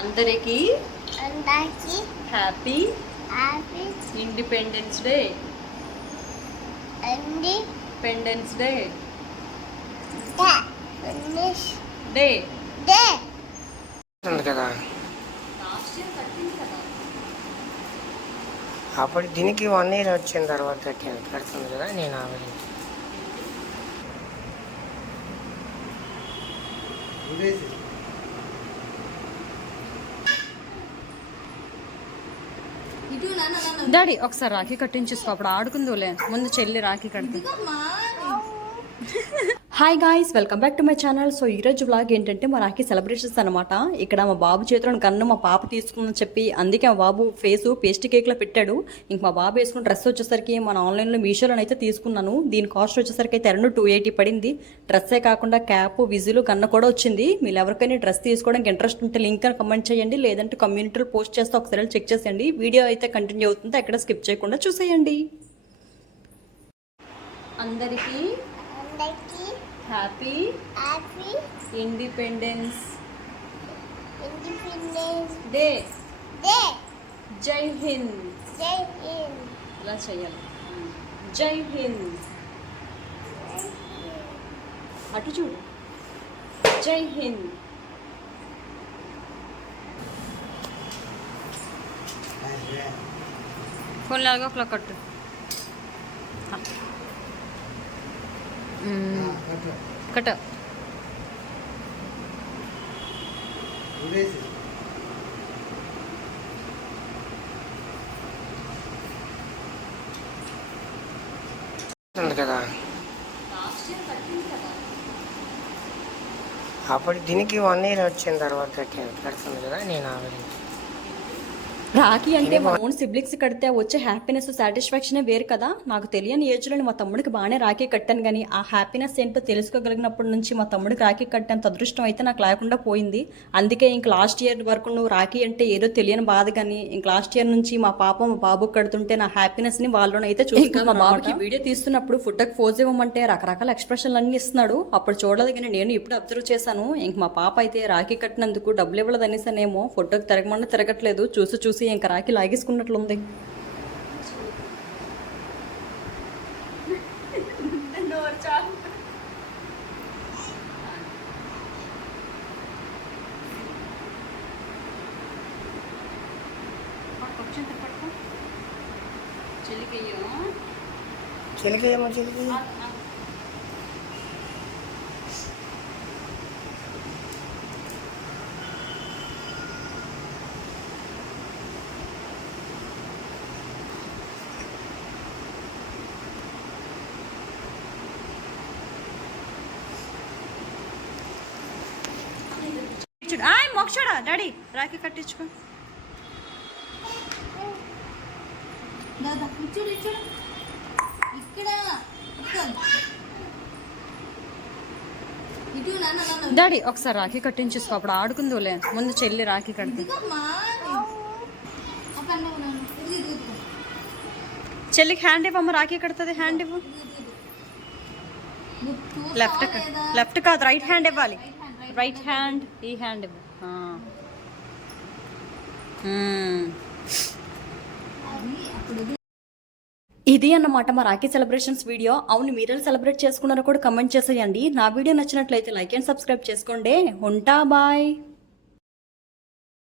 అందరికీ happy independence day. Independence day day కదా. అప్పుడు దీనికి 1 year వచ్చిన తర్వాత కడుతుంది కదా. నేను డాడీ ఒకసారి రాఖీ కట్టించేసుకో, అప్పుడు ఆడుకుందులే. ముందు చెల్లి రాఖీ కడుతుంది. Hi guys, welcome back to my channel. So ఈరోజు వ్లాగ్ ఏంటంటే మా రాఖీ సెలబ్రేషన్స్ అనమాట. ఇక్కడ మా బాబు చేతిలో కన్ను మా పాప తీసుకుందని చెప్పి అందుకే మా బాబు ఫేసు పేస్ట్రీ కేక్లో పెట్టాడు. ఇంక మా బాబు వేసుకున్న డ్రెస్ వచ్చేసరికి మన ఆన్లైన్లో మీషోలో అయితే తీసుకున్నాను. దీని కాస్ట్ వచ్చేసరికి అయితే అరౌండ్ 280 పడింది. డ్రెస్సే కాకుండా క్యాప్, విజులు, కన్ను కూడా వచ్చింది. మీరు ఎవరికైనా డ్రెస్ తీసుకోవడానికి ఇంట్రెస్ట్ ఉంటే లింక్ అని కమెంట్ చేయండి, లేదంటే కమ్యూనిటీలో పోస్ట్ చేస్తే ఒకసారి చెక్ చేసేయండి. వీడియో అయితే కంటిన్యూ అవుతుంది, ఎక్కడ స్కిప్ చేయకుండా చూసేయండి. అందరికీ హ్యాపీ ఇండిపెండెన్స్ డే. జై హింద్. ఇలా చేయాలి. జై హింద్. అటు చూడు. జై హింద్. ఫోన్ లాగా ఒకలా కట్టు. కట్ట. కదా. అప్పుడు దీనికి 1 year వచ్చిన తర్వాత కడుతుంది కదా. నేను రాఖీ అంటే మా ఓన్ సిబ్లింగ్స్ కడితే వచ్చే హ్యాపీనెస్, సాటిస్ఫాక్షన్ వేరు కదా. నాకు తెలియని ఏజ్లో మా తమ్ముడికి బాగానే రాఖీ కట్టాను, కానీ ఆ హ్యాపీనెస్ ఏంటో తెలుసుకోగలిగినప్పటి నుంచి మా తమ్ముడికి రాఖీ కట్టేంత అదృష్టం అయితే నాకు లేకుండా పోయింది. అందుకే ఇంక లాస్ట్ ఇయర్ వరకు నువ్వు రాఖీ అంటే ఏదో తెలియని బాధ, కానీ ఇంక లాస్ట్ ఇయర్ నుంచి మా పాప మా బాబు కడుతుంటే నా హ్యాపీనెస్ ని వాళ్ళనైతే చూసుకున్నాను. మా బాబుకి వీడియో తీస్తున్నప్పుడు ఫోటోకి పోజ్ ఇవ్వమంటే రకరకాల ఎక్స్ప్రెషన్లు అన్ని ఇస్తున్నాడు. అప్పుడు చూడలేదు, కానీ నేను ఇప్పుడు అబ్జర్వ్ చేశాను. ఇంక మా పాప అయితే రాఖీ కట్టినందుకు డబ్బులు ఇవ్వలేదు అనేసానేమో ఫోటోకి తిరగమన్నా తిరగట్లేదు. చూసి ఇంకా రాఖీ లాగేసుకున్నట్లుంది. చెలికేమో మోక్షడా డాడీ రాఖీ కట్టించుకో. డాడీ ఒకసారి రాఖీ కట్టించేసుకో, అప్పుడు ఆడుకుందులే. ముందు చెల్లి రాఖీ కడుతుంది. చెల్లికి హ్యాండ్ ఇవ్వమ్మ, రాఖీ కడుతుంది. హ్యాండ్ ఇవ్వు. లెఫ్ట్ కాదు, రైట్ హ్యాండ్ ఇవ్వాలి. Right hand. ఈ హ్యాండ్ ఇవ్వు. ఇది అన్నమాట మా రాఖీ సెలబ్రేషన్స్ వీడియో. అవును, మీరు సెలబ్రేట్ చేసుకున్నారో కూడా కమెంట్ చేసేయండి. నా వీడియో నచ్చినట్లయితే లైక్ అండ్ సబ్స్క్రైబ్ చేసుకోండి. ఉంటా, బాయ్.